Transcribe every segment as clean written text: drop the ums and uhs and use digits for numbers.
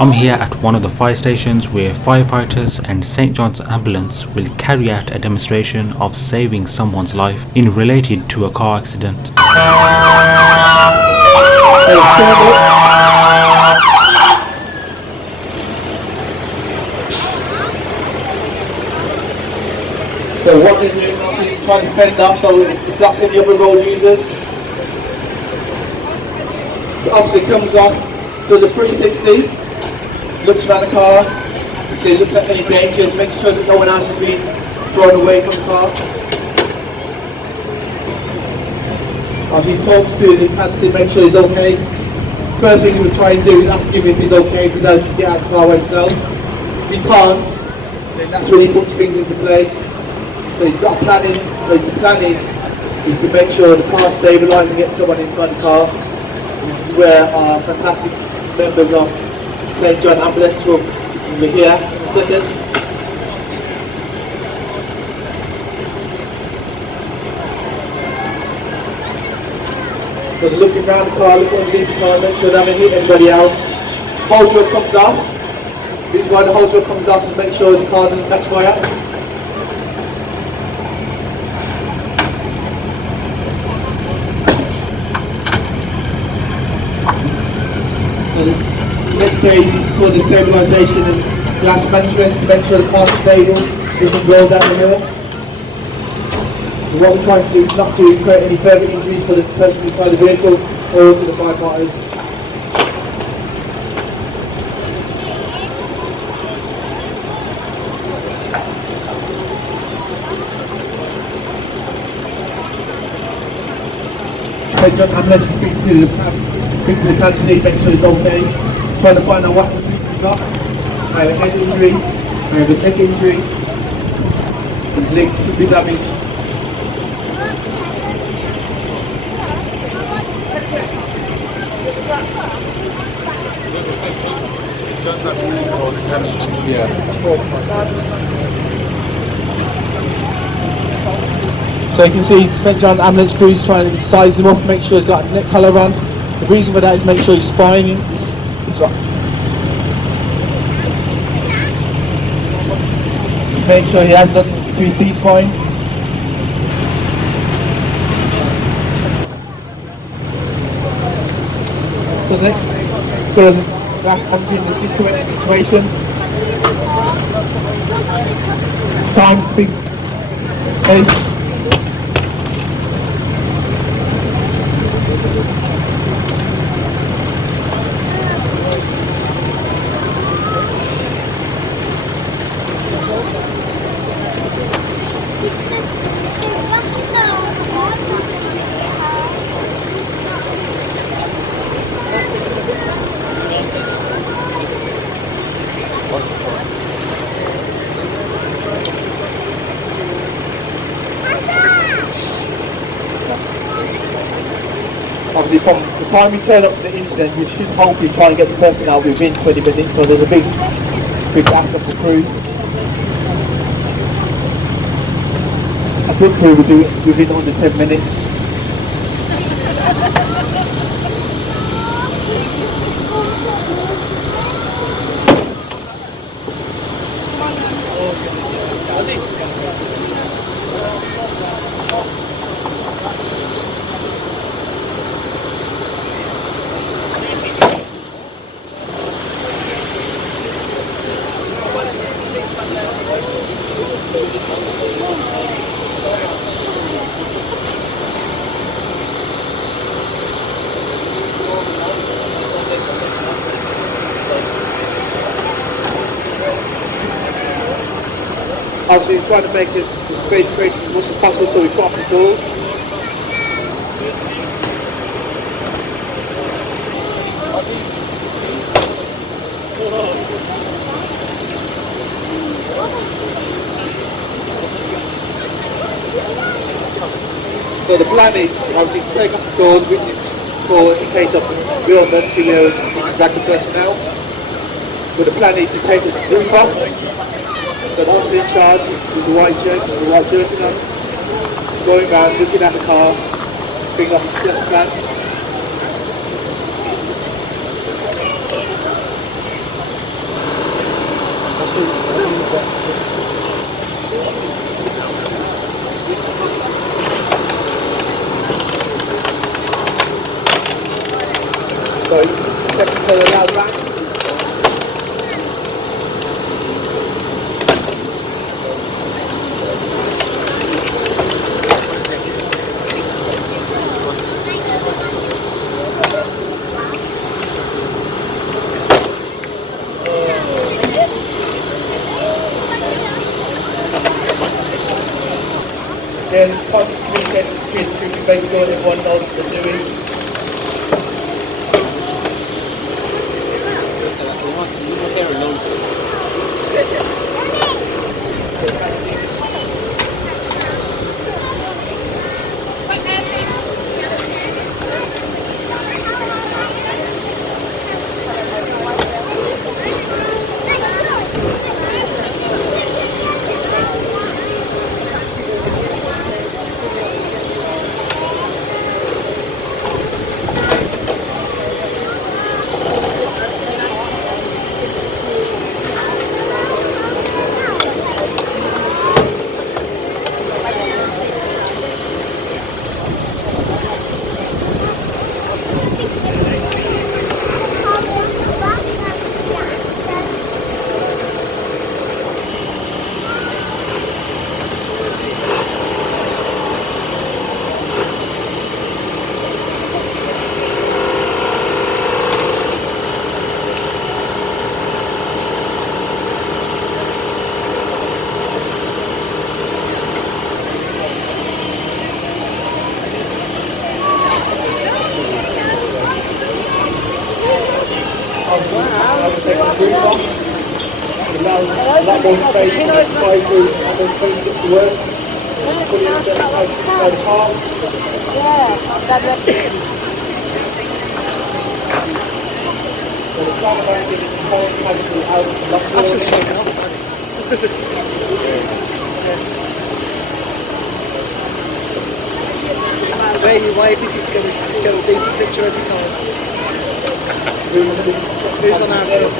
I'm here at one of the fire stations where firefighters and St. John's Ambulance will carry out a demonstration of saving someone's life in related to a car accident. So what they're doing, obviously trying to fend off so it blocks any other road users. It obviously comes off, does a 360, looks around the car, you see, looks at any dangers, makes sure that no one else has been thrown away from the car. Obviously talks to the passenger, make sure he's okay. First thing he would try and do is ask him if he's okay, if he's able to get out of the car by himself. If he can't, then that's when he puts things into play. So he's got a plan in, so the plan is to make sure the car stabilises and get someone inside the car. And this is where our fantastic members of St. John Ambulance will be here in a second. So they're looking around the car, looking underneath the car, make sure they haven't hit anybody else. Hose rod comes off. The reason why the hose rod comes off is to make sure the car doesn't catch fire. The next stage is called the stabilisation and glass management to make sure the car is stable, doesn't roll down the hill. And what we're trying to do is not to create any further injuries for the person inside the vehicle or to the firefighters. St. John Ambulance is speaking to the candidate, make sure he's okay. Trying to find out what he's got. I have a head injury, I have a neck injury, his legs could be damaged. Yeah. So you can see St. John Ambulance crews trying to size him up, make sure he's got a neck collar on. The reason for that is make sure he's spying him. He's got. Make sure he has nothing to his C-spine. So next, we're going to dash onto the situation. Time speed. Okay. Obviously from the time we turn up to the incident, we should hopefully try and get the person out within 20 minutes, so there's a big ask of the crews. A good crew will do it within under 10 minutes. Obviously trying to make the space creation as much as possible, so we put off the doors. So the plan is obviously to take off the doors, which is for in case of real emergency, there's exactly personnel. But the plan is to take the roof off. So the officer in charge with the white shirt on, going around looking at the car, Bring off the just can. So, second colour now back. Again, constantly communicate with the kids to make sure everyone knows what they're doing. A lot more space to try to have those things get to work. Put it inside the car. So the plan about it is to try and cancel out a lot more. That's just shaking up, Where you wave it, it's going to get a decent picture every time. Who's on our trip?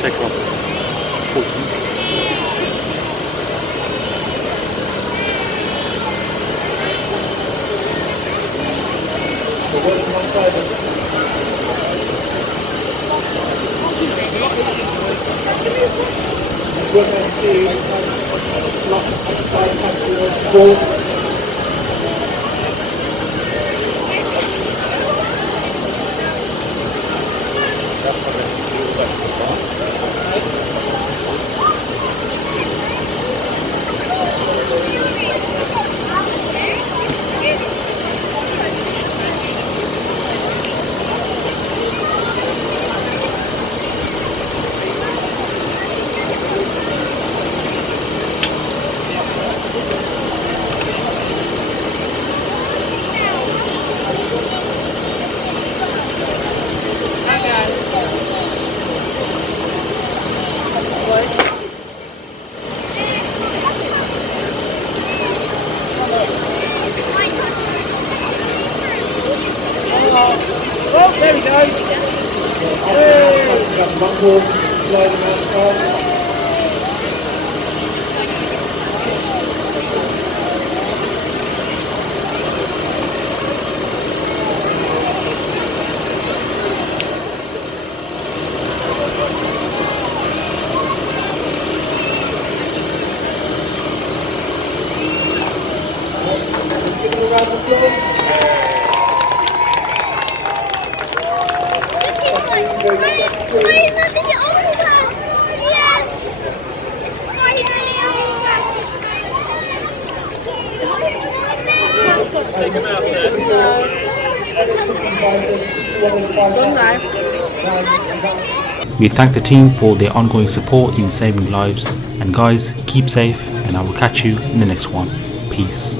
Take her off. We're working on side. We're going to see a lot of side passengers go. Oh, there he goes. We thank the team for their ongoing support in saving lives, and guys, keep safe, and I will catch you in the next one. Peace.